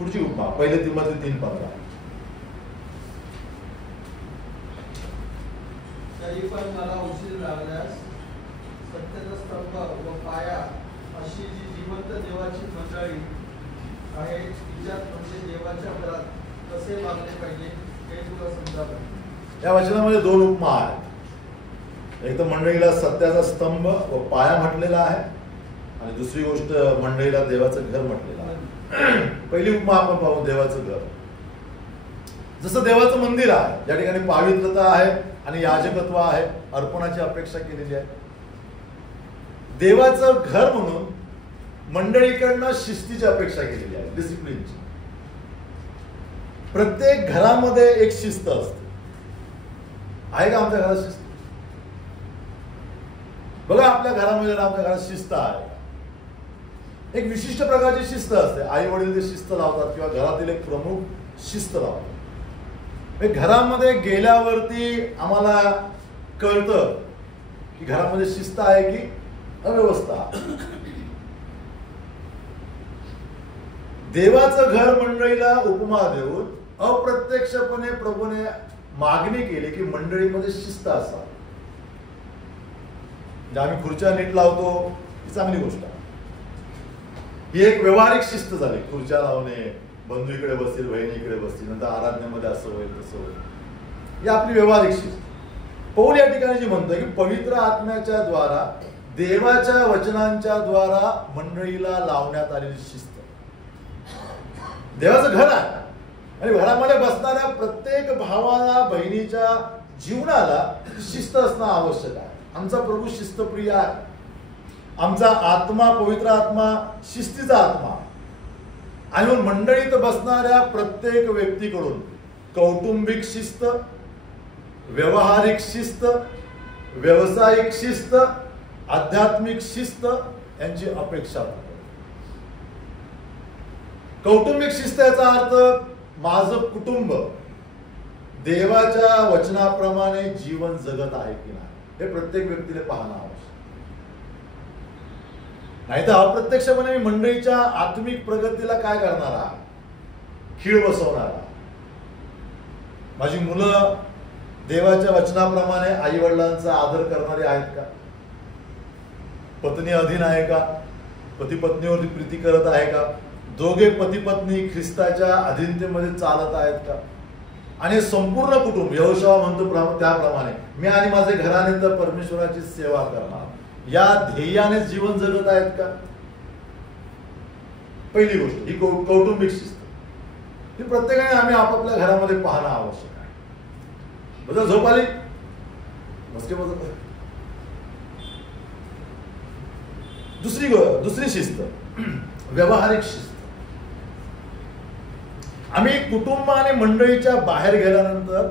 पुढची उपमा 1 तिमोथी 3:15. तरी पण मला उशीर लागल्यास सत्याचा स्तंभ व पाया अशी जी जिवंत देवाची मंडळी आहे तिच्यात म्हणजे देवाच्या घरात कसे वागले पाहिजे हे तुला समजावं. या वचनामध्ये 2 उपमा आहेत. एक तर मंडळीला सत्याचा स्तंभ व पाया म्हटलेला आहे आणि दुसरी गोष्ट मंडळीला देवाचं घर म्हटलेलं आहे. पहिली उपमा आपण पाहू, देवाचं घर. जसं देवाचं मंदिर आहे ज्या ठिकाणी पवित्रता आहे आणि याजकत्व आहे, अर्पणाची अपेक्षा केलेली आहे. देवाचं घर म्हणून मंडळीकडनं शिस्तीची अपेक्षा केलेली आहे, डिसिप्लिनची. प्रत्येक घरामध्ये एक शिस्त असते. आहे का आमच्या घरात शिस्त? बघा आपल्या घरामध्ये आमच्या घरात शिस्त आहे. एक विशिष्ट प्रकारची शिस्त असते. आई वडील ते शिस्त लावतात किंवा घरातील एक प्रमुख शिस्त लावतात. घरामध्ये गेल्यावरती आम्हाला कळतं की घरामध्ये शिस्त आहे की अव्यवस्था. देवाचं घर मंडळीला उपमा देऊन अप्रत्यक्षपणे प्रभूने मागणी केली की मंडळीमध्ये शिस्त असावी. आम्ही खुर्च्या नीट लावतो ही चांगली गोष्ट आहे. ही एक व्यावहारिक शिस्त झाली. खुर्च्या लावणे, बंधू इकडे बसतील, बहिणी इकडे बसतील, नंतर आराधनेमध्ये असं होईल तसं होईल, ही आपली व्यावहारिक शिस्त. पौल या ठिकाणी जी म्हणतोय की पवित्र आत्म्याच्या द्वारा, देवाच्या वचनांच्या द्वारा मंडळीला लावण्यात आलेली शिस्त. देवाचं घर आहे आणि घरामध्ये बसणाऱ्या प्रत्येक भावाला, बहिणीच्या जीवनाला शिस्त असणं आवश्यक आहे. आमचा प्रभू शिस्तप्रिय आहे. आमचा आत्मा, पवित्र आत्मा शिस्तीचा आत्मा. आणि मंडळीत बसणाऱ्या प्रत्येक व्यक्तीकडून कौटुंबिक शिस्त, व्यावहारिक शिस्त, व्यावसायिक शिस्त, आध्यात्मिक शिस्त यांची अपेक्षा. कौटुंबिक शिस्त याचा अर्थ माझं कुटुंब देवाच्या वचनाप्रमाणे जीवन जगत आहे की नाही हे प्रत्येक व्यक्तीने पाहणं आवश्यक. नाही तर अप्रत्यक्षपणे मी मंडळीच्या आत्मिक प्रगतीला काय करणारा, खीळ बसवणारा. माझी मुलं देवाच्या वचनाप्रमाणे आई वडिलांचा आदर करणारे आहेत का? पत्नी अधीन आहे का? पती पत्नीवरती प्रीती करत आहे का? दोघे पती पत्नी ख्रिस्ताच्या अधीनतेमध्ये चालत आहेत का? आणि संपूर्ण कुटुंब यहोशुआ म्हणतो त्याप्रमाणे मी आणि माझे घराणे तर परमेश्वराची सेवा करणार या ध्येयाने जीवन जगत आहेत का? पहिली गोष्ट ही कौटुंबिक शिस्त. ही प्रत्येकाने आम्ही आपापल्या घरामध्ये पाहणं आवश्यक आहे. बदल झोप आली मस्के बदल. दुसरी शिस्त व्यावहारिक शिस्त. आम्ही कुटुंब आणि मंडळीच्या बाहेर गेल्यानंतर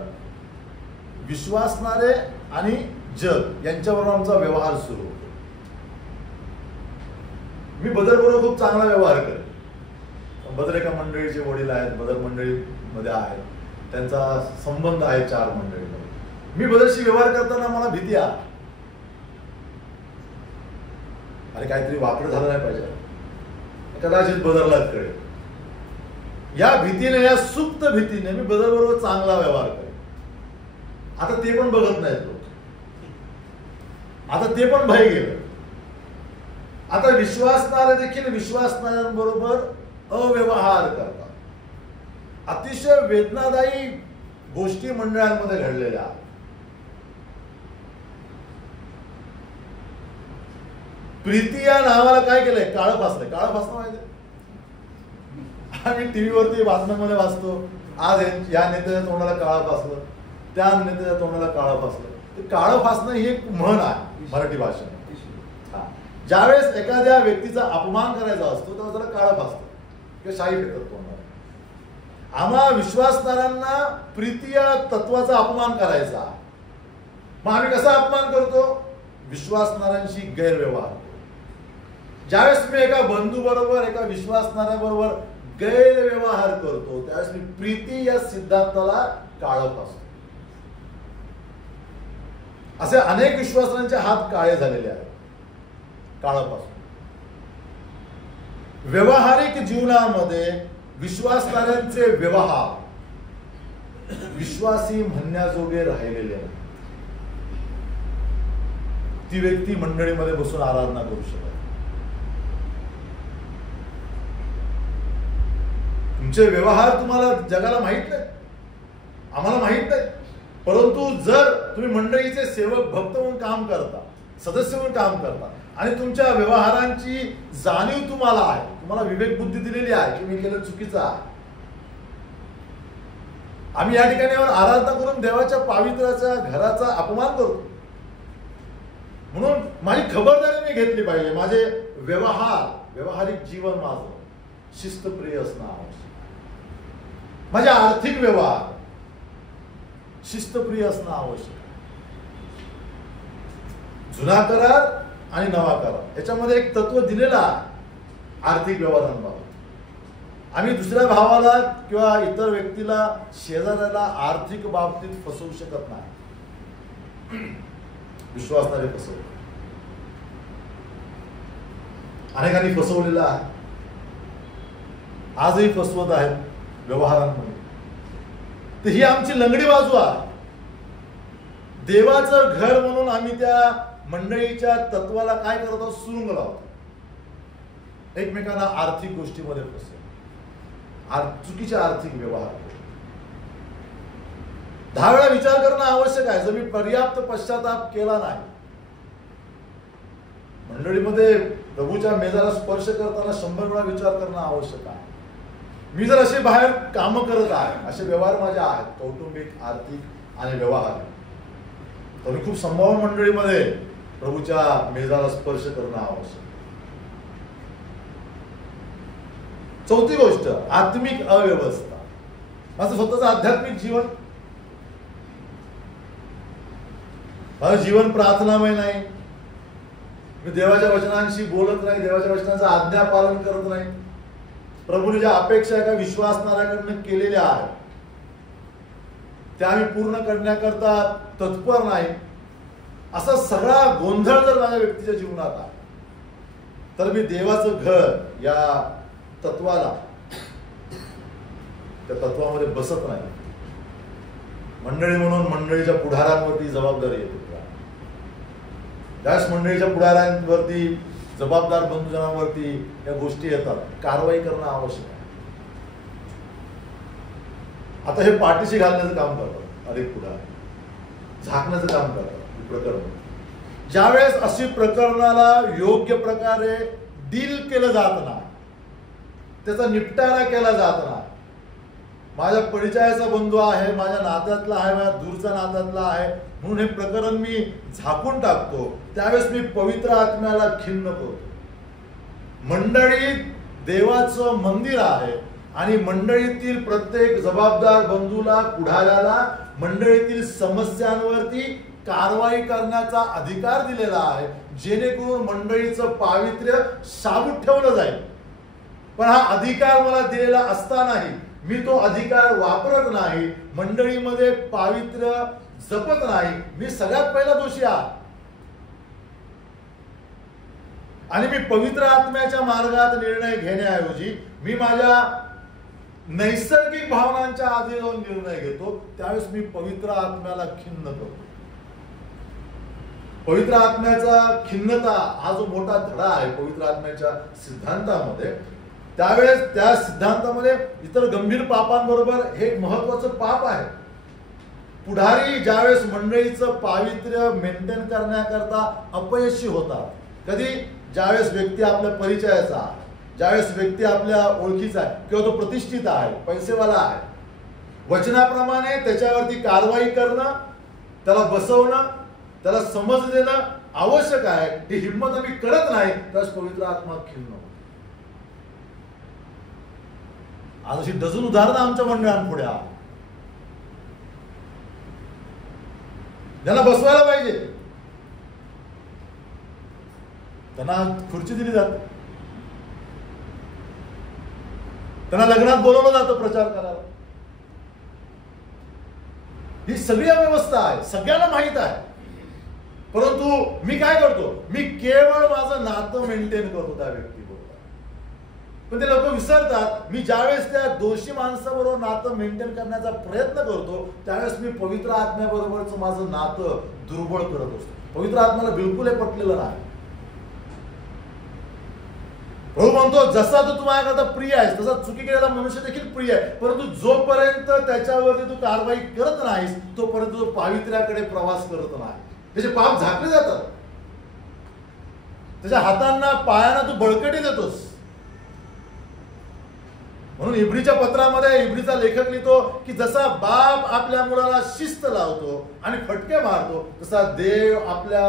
विश्वासणारे आणि जग यांच्याबरोबर आमचा व्यवहार सुरू होतो. मी बदर बरोबर खूप चांगला व्यवहार करेन. बदर एका मंडळीचे वडील आहेत, बदर मंडळीमध्ये आहेत, त्यांचा संबंध आहे 4 मंडळीमध्ये. मी बदरशी व्यवहार करताना मला भीती आहे, अरे काहीतरी वाकडं झालं नाही पाहिजे, कदाचित बदरलाच कळेल. या भीतीने, या सुप्त भीतीने मी बदर बरोबर चांगला व्यवहार करेन. आता ते पण बघत नाहीत लोक, आता ते पण भय गेलं. आता विश्वासणारे देखील विश्वासणाऱ्यांबरोबर अव्यवहार करतात. अतिशय वेदनादायी गोष्टी मंडळांमध्ये घडलेल्या. प्रीती या नावाला काय केलंय? काळं फासलंय. काळं फासणं माहिती? आम्ही टीव्हीवरती बातम्यांमध्ये वाचतो, आज या नेत्याच्या तोंडाला काळं फासलं, त्या नेत्याच्या तोंडाला काळं फासलं. ते काळं फासणं ही एक म्हण आहे मराठी भाषेत. ज्यावेळेस एखाद्या व्यक्तीचा अपमान करायचा असतो तेव्हा त्याला काळं फासतो किंवा शाई फेकतात तोंडाला. आम्हा विश्वासणाऱ्यांना प्रीती या तत्वाचा अपमान करायचा. मग आम्ही कसा अपमान करतो? विश्वासणाऱ्यांशी गैरव्यवहार. ज्यावेळेस मी एका बंधू बरोबर, एका विश्वासणाऱ्याबरोबर गैरव्यवहार करतो त्यावेळेस मी प्रीती या सिद्धांताला काळं फासतो. असे अनेक विश्वासांचे हात काळे झालेले आहेत काळापासून. व्यावहारिक जीवनामध्ये विश्वासणाऱ्यांचे व्यवहार विश्वासी म्हणण्याजोगे राहिलेले नाही. ती व्यक्ती मंडळीमध्ये बसून आराधना करू शकत. तुमचे व्यवहार तुम्हाला जगाला माहित नाही, आम्हाला माहित नाही, परंतु जर तुम्ही मंडळीचे सेवक भक्त म्हणून काम करता, सदस्य म्हणून काम करता आणि तुमच्या व्यवहारांची जाणीव तुम्हाला आहे, तुम्हाला विवेक बुद्धी दिलेली आहे की मी केलं चुकीचं आहे. आम्ही या ठिकाणी आराधना करून देवाच्या पावित्र्याच्या घराचा अपमान करतो. म्हणून माझी खबरदारी मी घेतली पाहिजे. माझे व्यावहारिक जीवन माझं शिस्तप्रिय असणं आवश्यक. माझे आर्थिक व्यवहार शिस्तप्रिय असणं आवश्यक. जुना करार आणि नवा करार याच्यामध्ये एक तत्व दिलेलं आहे आर्थिक व्यवहारांबाबत. आम्ही दुसऱ्या भावाला किंवा इतर व्यक्तीला, शेजाऱ्याला आर्थिक बाबतीत फसवू शकत नाही. विश्वासणारे फसवले, अनेकांनी फसवलेलं आहे, आजही फसवत आहेत व्यवहारांमध्ये. तर ही आमची लंगडी बाजू आहे. देवाचं घर म्हणून आम्ही त्या मंडळीच्या तत्वाला काय करत आहोत? सुरुंग लावतो. एकमेकांना आर्थिक गोष्टीमध्ये फसवतो, चुकीचे आर्थिक व्यवहार. 10 वेळा विचार करणं आवश्यक आहे. जर मी पर्याप्त पश्चाताप केला नाही, मंडळीमध्ये प्रभूच्या मेजाला स्पर्श करताना 100 वेळा विचार करणं आवश्यक आहे. मी जर असे बाहेर कामं करत आहे, असे व्यवहार माझे आहेत, कौटुंबिक, आर्थिक आणि व्यवहार, तर मी खूप संभाव्य मंडळीमध्ये प्रभूच्या मेजाला स्पर्श करणं आवश्यक. चौथी गोष्ट, आत्मिक अव्यवस्था. माझं स्वतःचं आध्यात्मिक जीवन, माझं जीवन प्रार्थनामय नाही. मी देवाच्या वचनांशी बोलत नाही, देवाच्या वचनांचं आज्ञा पालन करत नाही. प्रभूने ज्या अपेक्षा एका विश्वासणाऱ्याकडनं केलेल्या आहेत त्या आम्ही पूर्ण करण्याकरता तत्पर नाही. असा सगळा गोंधळ जर माझ्या व्यक्तीच्या जीवनात आहे, तर मी देवाचं घर या तत्वाला, त्या तत्वामध्ये बसत नाही. मंडळी म्हणून मंडळीच्या पुढाऱ्यांवरती जबाबदारी येते. त्याच मंडळीच्या पुढाऱ्यांवरती, जबाबदार बंधुजनांवरती या गोष्टी येतात. कारवाई करणं आवश्यक आहे. आता हे पाठीशी घालण्याचं काम करतात अनेक पुढारी, झाकण्याचं काम करतात प्रकरण. ज्यावेळेस अशी प्रकरणाला योग्य प्रकारे डील केलं जात नाही, त्याचा निपटारा केला जात नाही, माझ्या परिचयाचा बंधू आहे, माझ्या नात्यातला आहे, माझ्या दूरचा नात्यातला आहे म्हणून हे प्रकरण मी झाकून टाकतो, त्यावेळेस मी पवित्र आत्म्याला खिन्न करतो. मंडळीत देवाचं मंदिर आहे आणि मंडळीतील प्रत्येक जबाबदार बंधूला, पुढाऱ्याला मंडळीतील समस्यांवरती कारवाई करण्याचा अधिकार दिलेला आहे, जेणेकरून मंडळीचं पावित्र्य साबूत ठेवलं जाईल. पण हा अधिकार मला दिलेला असतानाही मी तो अधिकार वापरत नाही, मंडळीमध्ये पावित्र्य जपत नाही, मी सगळ्यात पहिला दोषी आहे. आणि मी पवित्र आत्म्याच्या मार्गात निर्णय घेण्याऐवजी मी माझ्या नैसर्गिक भावनांच्या आधी जाऊन निर्णय घेतो, त्यावेळेस मी पवित्र आत्म्याला खिन्न करतो. पवित्र आत्म्याचा खिन्नता हा जो मोठा धडा आहे पवित्र आत्म्याच्या सिद्धांतामध्ये, त्यावेळेस त्या सिद्धांतामध्ये इतर गंभीर पापांबरोबर हे एक महत्वाचं पाप आहे. पुढारी ज्यावेळेस मंडळीचं पावित्र्य मेंटेन करण्याकरता अपयशी होतात, कधी ज्यावेळेस व्यक्ती आपल्या परिचयाचा आहे, ज्यावेळेस व्यक्ती आपल्या ओळखीचा आहे किंवा तो प्रतिष्ठित आहे, पैसेवाला आहे, वचनाप्रमाणे त्याच्यावरती कारवाई करणं, त्याला बसवणं, त्याला समज देणं आवश्यक आहे. ही हिंमत आम्ही करत नाही, त्यास पवित्र आत्मा खिन्न होतो. आज अशी डझन उदाहरणं आमच्या मंडळांपुढे आहेत. ज्यांना बसवायला पाहिजे त्यांना खुर्ची दिली जाते, त्यांना लग्नात बोलवलं जातं प्रचार करायला. ही सगळी अव्यवस्था आहे, सगळ्यांना माहित आहे. परंतु मी काय करतो? मी केवळ माझं नातं मेंटेन करतो त्या व्यक्तीबरोबर. पण ते लोक विसरतात, मी ज्यावेळेस त्या दोषी माणसाबरोबर नातं मेंटेन करण्याचा प्रयत्न करतो त्यावेळेस मी पवित्र आत्म्याबरोबरच माझं नातं दुर्बळ करत असतो. पवित्र आत्म्याला बिलकुल हे पटलेलं नाही. प्रभू म्हणतो जसा तू माझ्याकरता प्रिय आहेस तसा चुकी केलेला मनुष्य देखील प्रिय आहे, परंतु जोपर्यंत त्याच्यावरती तू कारवाई करत नाहीस तोपर्यंत तो पावित्र्याकडे प्रवास करत नाही. त्याचे पाप झाकले जातात, त्याच्या हातांना पायांना तू बळकटी देतोस. म्हणून इब्रीच्या पत्रामध्ये इब्रीचा लेखक लिहितो की जसा बाप आपल्या मुलाला शिस्त लावतो आणि फटके मारतो तसा देव आपल्या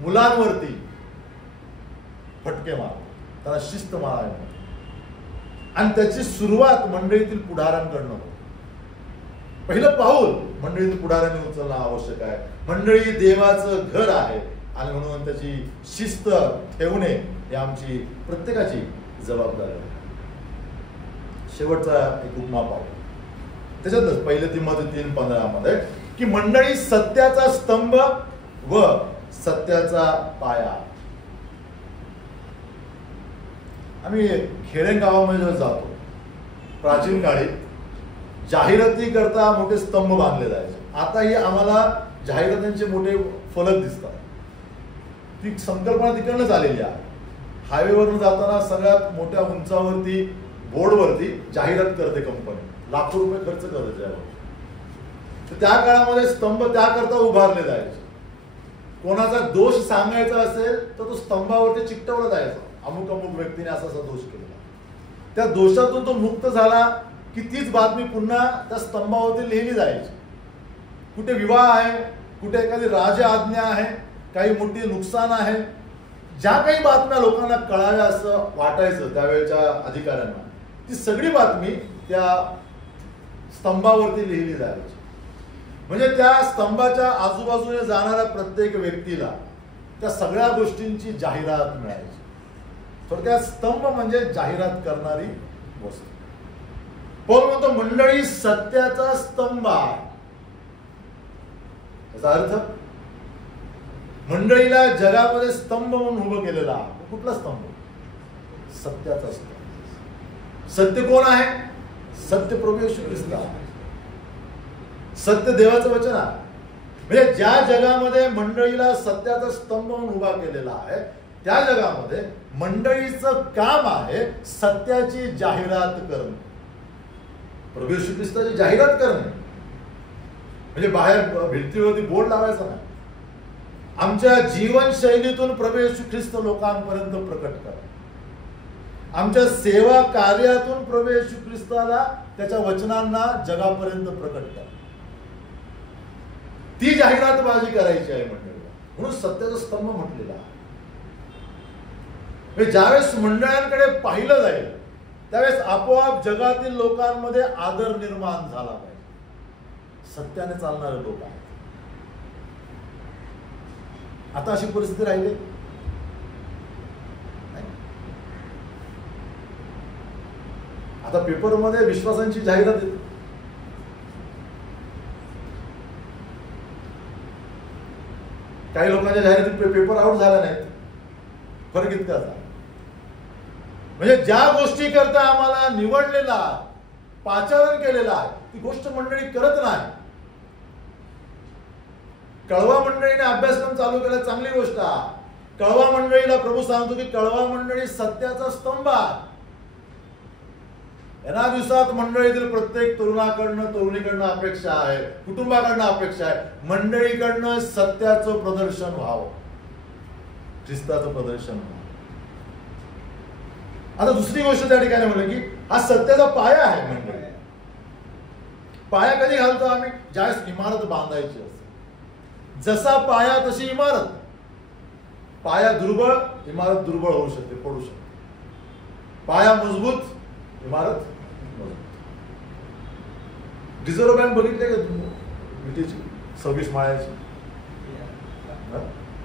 मुलांवरती फटके मारतो, त्याला शिस्त मारावी. आणि त्याची सुरुवात मंडळीतील पुढाऱ्यांकडनं होते. पहिलं पाऊल मंडळीतील पुढाऱ्यांनी उचलणं आवश्यक आहे. मंडळी देवाचं घर आहे आणि म्हणून त्याची शिस्त ठेवणे ही आमची प्रत्येकाची जबाबदारी आहे. शेवटचा एक उपमा पाहू. त्याच्यातच पहिले तिमोथी 3:15 की मंडळी सत्याचा स्तंभ व सत्याचा पाया. आम्ही खेडेगावामध्ये जेव्हा जातो, प्राचीन काळी जाहिराती करता मोठे स्तंभ बांधले जायचे. आताही आम्हाला जाहिरातींचे मोठे फलक दिसतात. ती संकल्पना तिकडनंच आलेली आहे. हायवेवरून जाताना सगळ्यात मोठ्या उंचावरती बोर्डवरती जाहिरात करते कंपनी, लाखो रुपये खर्च करते त्यावर. तर त्या काळामध्ये स्तंभ त्याकरता उभारले जायचे. कोणाचा दोष सांगायचा असेल तर तो स्तंभावरती चिकटवला जायचा, अमुक अमुक व्यक्तीने असा असा दोष केलेला. त्या दोषातून तो मुक्त झाला की तीच बातमी पुन्हा त्या स्तंभावरती लिहिली जायची. कुठे विवाह आहे, कुठे एखादी राज आज्ञा आहे, काही मोठी नुकसान आहे, ज्या काही बातम्या लोकांना कळाव्या असं वाटायचं त्यावेळेच्या अधिकाऱ्यांना, ती सगळी बातमी त्या स्तंभावरती लिहिली जायची. म्हणजे त्या स्तंभाच्या आजूबाजूने जाणाऱ्या प्रत्येक व्यक्तीला त्या सगळ्या गोष्टींची जाहिरात मिळायची. थोडक्यात स्तंभ म्हणजे जाहिरात करणारी वस्तू. पौल म्हणतो मंडळी सत्याचा स्तंभ आहे. याचा अर्थ मंडळीला जगामध्ये स्तंभ म्हणून उभं केलेला आहे. कुठला स्तंभ? सत्याचा स्तंभ. सत्य कोण आहे? सत्य प्रभू येशू ख्रिस्त आहे. सत्य देवाचं वचन आहे. म्हणजे ज्या जगामध्ये मंडळीला सत्याचा स्तंभ म्हणून उभा केलेला आहे त्या जगामध्ये मंडळीचं काम आहे सत्याची जाहिरात करणे, प्रभू येशू ख्रिस्ताची जाहिरात करणे. म्हणजे बाहेर भिंतीवरती बोर्ड लावायचा नाही. आमच्या जीवनशैलीतून प्रभू येशू ख्रिस्त लोकांपर्यंत प्रकट करा. आमच्या सेवा कार्यातून प्रभू येशू ख्रिस्ताला त्याच्या वचनांना जगापर्यंत प्रकट करा. ती जाहिरातबाजी करायची आहे मंडळीला. म्हणून सत्याचा स्तंभ म्हटलेला आहे. ज्यावेळेस मंडळांकडे पाहिलं जाईल त्यावेळेस आपोआप जगातील लोकांमध्ये आदर निर्माण झाला पाहिजे. सत्याने चालणारे लोक आहेत. आता अशी परिस्थिती राहिली. आता पेपरमध्ये विश्वासांची जाहिरात येते. काही लोकांच्या जाहिराती पेपर आउट झाल्या नाहीत. फरक इतकाच आहे. म्हणजे ज्या गोष्टी करता आम्हाला निवडलेला पाचारण केलेला आहे ती गोष्ट मंडळी करत नाही. कळवा मंडळीने अभ्यासक्रम चालू केला, चांगली गोष्ट आहे. कळवा मंडळीला प्रभू सांगतो की कळवा मंडळी सत्याचा स्तंभ आहे. या दिवसात मंडळीतील प्रत्येक तरुणाकडनं तरुणीकडनं अपेक्षा आहे, कुटुंबाकडनं अपेक्षा आहे, मंडळीकडनं सत्याचं प्रदर्शन व्हावं, ख्रिस्ताचं प्रदर्शन व्हावं. आता दुसरी गोष्ट त्या ठिकाणी म्हणलं की हा सत्याचा पाया आहे. मंडळी पाया कधी घालतो आम्ही? ज्यावेळेस इमारत बांधायची असते. जसा पाया तशी इमारत. पाया दुर्बळ, इमारत दुर्बळ होऊ शकते, पडू शकते. पाया मजबूत, इमारत मजबूत. रिझर्व्ह बँक बघितले का तुम्ही? ब्रिटिश 26 माळ्याची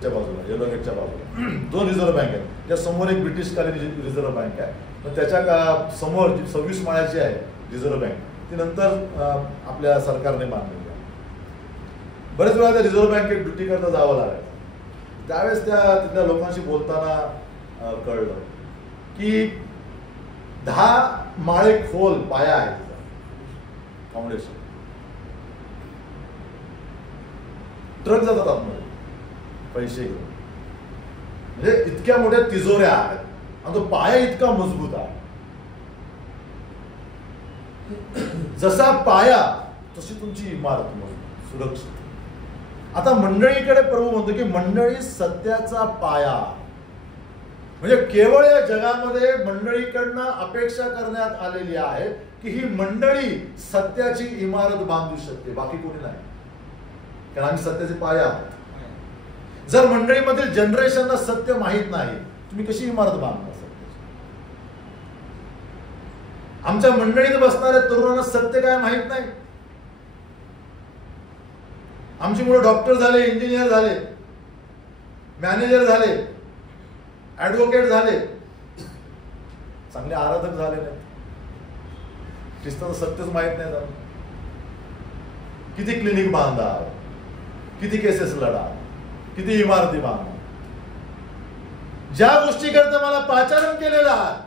बाजूला, येलो गेटच्या बाजूला 2 रिझर्व्ह बँक आहेत. त्या समोर एक ब्रिटिशकालीन रिझर्व्ह बँक आहे, पण त्याच्या समोर जी 26 माळ्याची आहे रिझर्व्ह बँक, ती नंतर आपल्या सरकारने बांधलेली आहे. बरेच वेळा त्या रिझर्व्ह बँकेत ड्युटी करता जावं लागायचं. त्यावेळेस त्या तिथल्या लोकांशी बोलताना कळलं की 10 माळे खोल पाया आहे, फाउंडेशन. ट्रक जातात आतमध्ये पैसे घेऊन, म्हणजे इतक्या मोठ्या तिजोऱ्या आहेत आणि तो पाया इतका मजबूत आहे. जसा पाया तशी तुमची इमारत मजबूत सुरक्षित. आता मंडळीकडे प्रभू म्हणतो की मंडळी सत्याचा पाया, म्हणजे केवळ या जगामध्ये मंडळीकडनं अपेक्षा करण्यात आलेली आहे की ही मंडळी सत्याची इमारत बांधू शकते, बाकी कोणी नाही, कारण आम्ही सत्याचे पाया आहोत. जर मंडळीमधील जनरेशनला सत्य माहित नाही, तुम्ही कशी इमारत बांधणार सत्याची? आमच्या मंडळीत बसणाऱ्या तरुणांना सत्य काय माहित नाही. आमची मुलं डॉक्टर झाले, इंजिनियर झाले, मॅनेजर झाले, ऍडव्होकेट झाले, चांगले आराधक झाले नाही, ख्रिस्ताचं सत्यच माहित नाही त्यांना. किती क्लिनिक बांधा, किती केसेस लढा, किती इमारती बांधा. ज्या गोष्टी करता मला पाचारण केलेलं आहे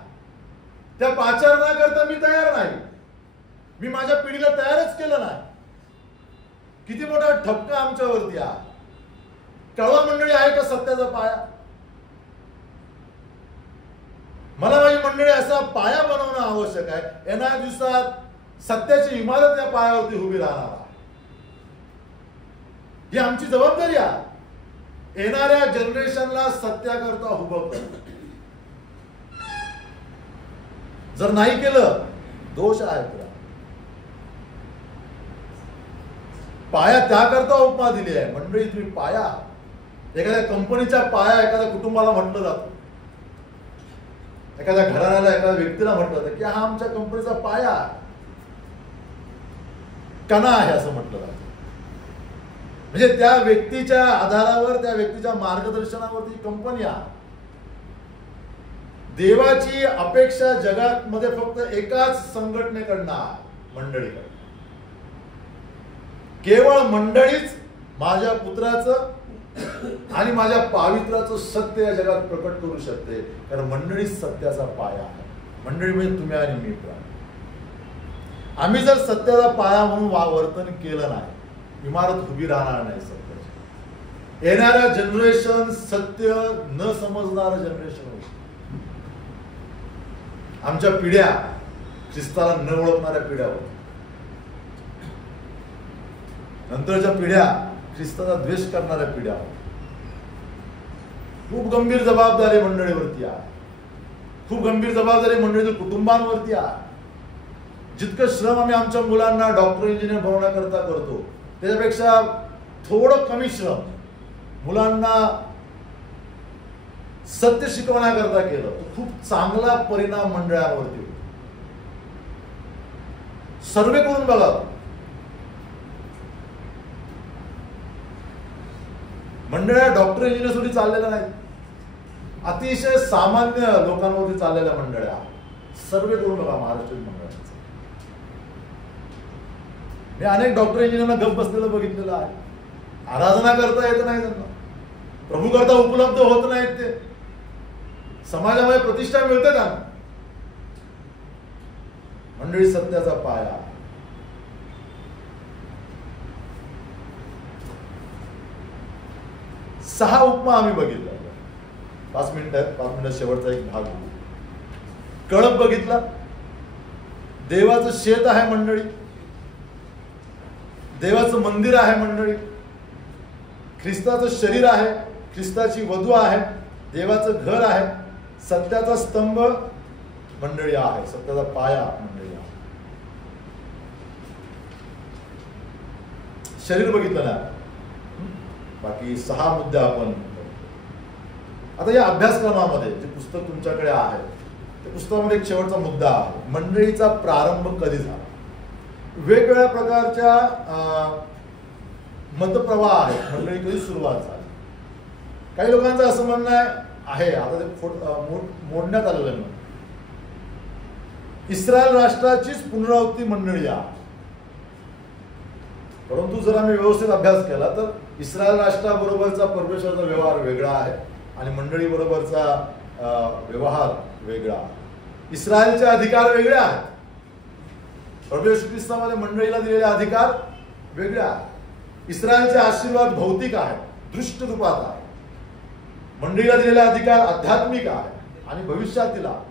त्या पाचारणाकरता मी तयार नाही, मी माझ्या पिढीला तयारच केलं नाही. किती मोठा ठपका आमच्यावरती आहे. कळवा मंडळी आहे का सत्याचा पाया? मला माझी मंडळी असा पाया बनवणं आवश्यक आहे. येणाऱ्या दिवसात सत्याची इमारत या पायावरती उभी राहणार आहे. ही आमची जबाबदारी आहे. येणाऱ्या जनरेशनला सत्याकरता उभं करणं. जर नाही केलं दोष आहे. पाया त्याकरता उपमा दिली आहे. मंडळी तुम्ही पाया, एखाद्या कंपनीच्या पाया एखाद्या कुटुंबाला म्हटलं जातं, एखाद्या घराण्याला, एखाद्या व्यक्तीला म्हटलं जातं की हा आमच्या कंपनीचा पाया कणा आहे असं म्हटलं जातं. म्हणजे त्या व्यक्तीच्या आधारावर, त्या व्यक्तीच्या मार्गदर्शनावरती कंपनी आहे. देवाची अपेक्षा जगात मध्ये फक्त एकाच संघटनेकडनं आहे, मंडळीकडे. केवळ मंडळीच माझ्या पुत्राचं आणि माझ्या पावित्राचं सत्य या जगात प्रकट करू शकते, कारण मंडळीच सत्याचा पाया आहे. मंडळी म्हणजे तुम्ही आणि मी. आम्ही जर सत्याचा पाया म्हणून वर्तन केलं नाही, इमारत उभी राहणार नाही सत्याची. येणाऱ्या जनरेशन सत्य न समजणारं जनरेशन होईल. आमच्या पिढ्या ख्रिस्ताला न ओळखणाऱ्या पिढ्या होत्या. नंतरच्या पिढ्या ख्रिस्ताचा द्वेष करणाऱ्या पिढ्या होत्या. खूप गंभीर जबाबदारी मंडळीवरती आहे. खूप गंभीर जबाबदारी मंडळीच्या कुटुंबांवरती आहे. जितकं श्रम आम्ही आमच्या मुलांना डॉक्टर इंजिनियर बनवण्याकरता करतो, त्याच्यापेक्षा थोडं कमी श्रम मुलांना सत्य शिकवण्याकरता केलं तर खूप चांगला परिणाम मंडळावरती होतो. सर्वे करून बघा. मंडळा डॉक्टर इंजिनियरसाठी चाललेल्या नाहीत, अतिशय सामान्य लोकांवरती चाललेल्या मंडळ्या. सर्वे करून बघा महाराष्ट्रीय मंडळांचा. मी अनेक डॉक्टर इंजिनियरना गप बसलेलं बघितलेलं आहे. आराधना करता येत नाही त्यांना, प्रभू करता उपलब्ध होत नाहीत, ते समाजामध्ये प्रतिष्ठा मिळते त्यांना. मंडळी सत्याचा पाया. सहा उपमा आम्ही बघितला. 5 मिनिटात शेवटचा एक भाग. कळप बघितला. देवाचं शेत आहे मंडळी, देवाचं मंदिर आहे मंडळी, ख्रिस्ताचं शरीर आहे, ख्रिस्ताची वधू आहे, देवाचं घर आहे, सत्याचा स्तंभ मंडळी आहे, सत्याचा पाया मंडळी आहे. शरीर बघितलं ना. बाकी 6 मुद्दे आपण आता या अभ्यासक्रमामध्ये जे पुस्तक तुमच्याकडे आहे त्या पुस्तकामध्ये एक शेवटचा मुद्दा आहे, मंडळीचा प्रारंभ कधी झाला. वेगवेगळ्या प्रकारच्या मतप्रवाह आहेत, मंडळी कधी सुरुवात झाली. काही लोकांचं असं म्हणणं आहे, आता ते मोडण्यात आलेलं आहे, इस्रायल राष्ट्राचीच पुनरावृत्ती मंडळी आहे. परंतु जर आम्ही व्यवस्थित अभ्यास केला तर इस्रायल राष्ट्राबरोबरचा परमेश्वराचा व्यवहार वेगळा आहे आणि मंडळी बरोबरचा व्यवहार वेगळा आहे. इस्रायलचे अधिकार वेगळे आहेत. प्रभू येशू ख्रिस्तामध्ये मंडळीला दिलेले अधिकार वेगळे आहेत. इस्रायलचे आशीर्वाद भौतिक आहेत, दृष्ट रूपात आहे. मंडळीला दिलेले अधिकार आध्यात्मिक आहे आणि भविष्यातील आहे.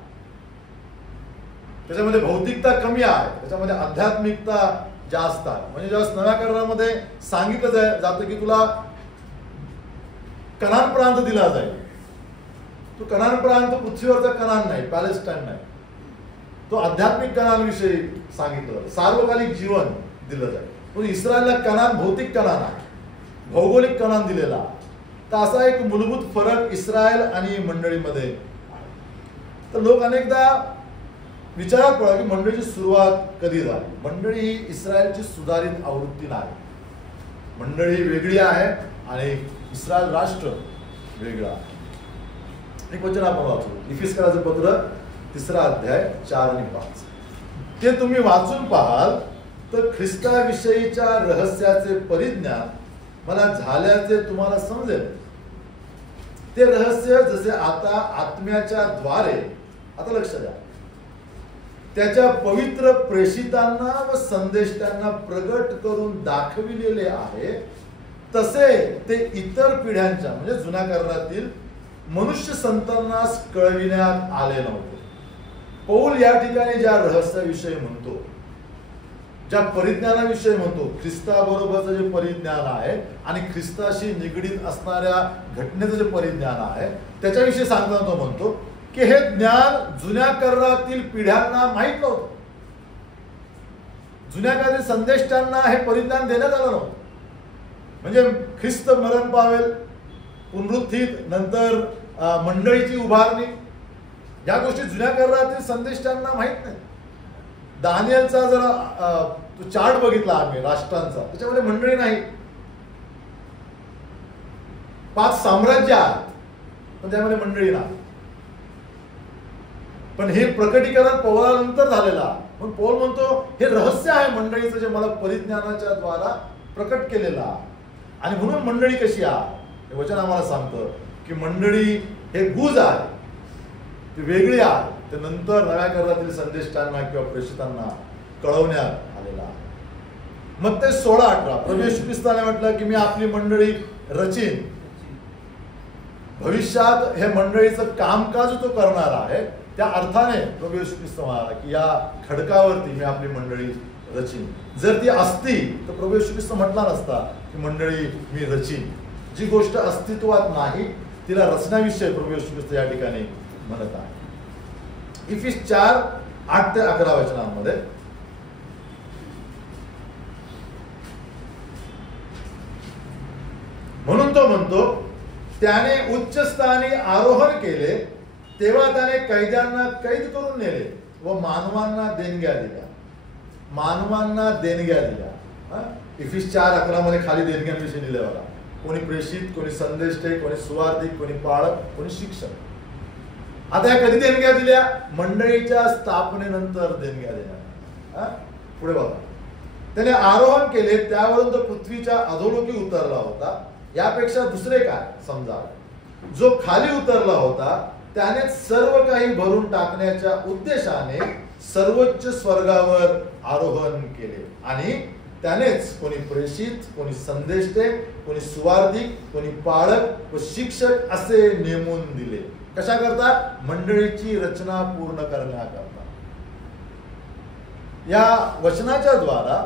त्याच्यामध्ये भौतिकता कमी आहे, त्याच्यामध्ये आध्यात्मिकता जास्त आहे. म्हणजे जेव्हा नव्या करारामध्ये सांगितलं जातं की तुला कनान प्रांत दिला जाईल, तो कनान प्रांत पृथ्वीवरचा कनान नाही, पॅलेस्टाईन नाही, तो आध्यात्मिक कनानविषयी सांगितलं. सार्वकालिक जीवन दिलं जाईल. पण इस्रायलला कनान भौतिक कनान आहे, भौगोलिक कनान दिलेला आहे. तर असा एक मूलभूत फरक इस्रायल आणि मंडळीमध्ये आहे. तर लोक अनेकदा विचारात पडा की मंडळीची सुरुवात कधी झाली. मंडळी ही इस्रायलची सुधारित आवृत्ती नाही. मंडळी वेगळी आहे आणि इस्रायल राष्ट्र वेगळं आहे. एक वचन आपण वाचू, इफिस्कराचं पत्र 3 अध्याय 4 आणि 5. ते तुम्ही वाचून पाहाल तर ख्रिस्ताविषयीच्या रहस्याचे परिज्ञान मला झाल्याचे तुम्हाला समजेल. ते रहस्य जसे आता आत्म्याच्या द्वारे, आता लक्ष द्या, त्याच्या पवित्र प्रेषितांना व संदेष्टांना प्रगट करून दाखविलेले आहे, तसे ते इतर पिढ्यांच्या म्हणजे जुन्या करारातील मनुष्य संतांनास कळविण्यात आले नव्हते. पौल या ठिकाणी ज्या रहस्याविषयी म्हणतो, ज्या परिज्ञानाविषयी म्हणतो, ख्रिस्ताबरोबरचं जे परिज्ञान आहे आणि ख्रिस्ताशी निगडीत असणाऱ्या घटनेचं जे परिज्ञान आहे त्याच्याविषयी सांगताना तो म्हणतो की हे ज्ञान जुन्या करारातील पिढ्यांना माहीत नव्हतं. जुन्या करारातील संदेष्टांना हे परिज्ञान देण्यात आलं नव्हतं. म्हणजे ख्रिस्त मरण पावेल, पुनरुत्थित, नंतर मंडळीची उभारणी, या गोष्टी जुन्या करारातील संदेष्टांना माहीत नाही. दानियलचा जरा तो चार्ट बघितला आम्ही राष्ट्रांचा, त्याच्यामध्ये मंडळी नाही, 5 साम्राज्य आहेत पण त्यामध्ये मंडळी नाही. पण हे प्रकटीकरण पौलानंतर झालेला. पण पौल म्हणतो हे रहस्य आहे मंडळीचं, जे मला परिज्ञानाच्या द्वारा प्रकट केलेलं आहे. आणि म्हणून मंडळी कशी आहे हे वचन आम्हाला सांगतं की मंडळी हे गुज आहे, ती वेगळी आहे. ते नंतर नव्या करारातील संदेष्टांना किंवा प्रेषितांना कळवण्यात आलेला आहे. मग ते 16:18 प्रभू येशू ख्रिस्ताने म्हटलं की मी आपली मंडळी रचीन. भविष्यात हे मंडळीचं कामकाज तो करणार आहे. त्या अर्थाने प्रभू येशू ख्रिस्त म्हणाला की या खडकावरती मी आपली मंडळी रचीन. जर ती असती तर प्रभू येशू ख्रिस्त म्हटला नसता की मंडळी मी रचीन. जी गोष्ट अस्तित्वात नाही तिला रचण्याविषयी प्रभू येशू ख्रिस्त या ठिकाणी म्हणत आहे. इफिस 4:8 ते 11 वचनांमध्ये म्हणून तो म्हणतो, त्याने उच्च स्थानी आरोहण केले तेव्हा त्याने कैद्यांना कैद करून नेले व मानवांना देणग्या दिल्या. मानवांना देणग्या दिल्या. इफिस 4:11 मध्ये खाली देणग्यांविषयी लिहिले बघा. कोणी प्रेषित, कोणी संदेष्टे, कोणी सुवार्थिक, कोणी पाळक, कोणी शिक्षक. आता या कधी देणग्या दिल्या? मंडळीच्या स्थापनेनंतर देणग्या दिल्या. पुढे बघा, त्याने आरोहण केले त्यावरून तो पृथ्वीच्या अधोलोकी उतरला होता. यापेक्षा दुसरे काय समजा, जो खाली उतरला होता त्याने सर्व काही भरून टाकण्याच्या उद्देशाने सर्वोच्च स्वर्गावर आरोहण केले. आणि त्यानेच कोणी प्रेषित, कोणी संदेष्टे, कोणी सुवार्थिक, कोणी पाळक व शिक्षक असे नेमून दिले. कशा करता? मंडळीची रचना पूर्ण करण्याकरता. या वचनाच्या द्वारा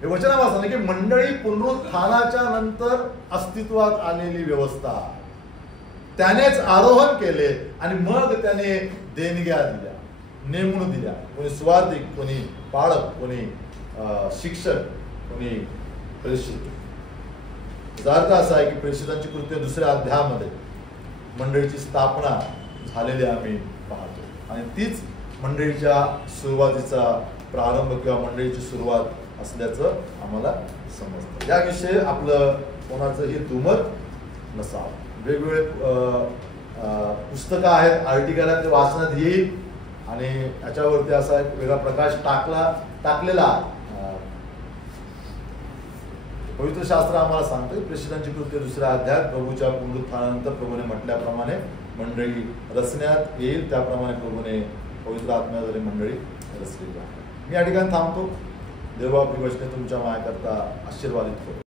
हे वचन वाचलं की मंडळी पुनरुत्थानाच्या नंतर अस्तित्वात आलेली व्यवस्था. त्यानेच आरोहण केले आणि मग त्याने देणग्या दिल्या, नेमून दिल्या. कोणी सुवार्थिक, कोणी पाळक, कोणी शिक्षक, कोणी प्रेषित. याचा अर्थ असा आहे की प्रेषितांची कृत्य 2 अध्यायामध्ये मंडळीची स्थापना झालेली आम्ही पाहतो आणि तीच मंडळीच्या सुरुवातीचा प्रारंभ किंवा मंडळीची सुरुवात असल्याचं आम्हाला समजतं. याविषयी आपलं कोणाचंही दुमत नसावं. वेगवेगळे पुस्तकं आहेत, आर्टिकल आहेत, ते वाचण्यात येईल आणि याच्यावरती असा एक वेगळा प्रकाश टाकलेला पवित्र शास्त्र आम्हाला सांगतं. प्रेषितांची कृत्य 2 अध्यायात प्रभूच्या पुनरुत्थानानंतर प्रभूने म्हटल्याप्रमाणे मंडळी रचण्यात येईल, त्याप्रमाणे प्रभूने पवित्र आत्म्याद्वारे मंडळी रचलेली आहे. मी या ठिकाणी थांबतो. देव आपली वचने तुमच्या मायाकरता आशीर्वादित करू.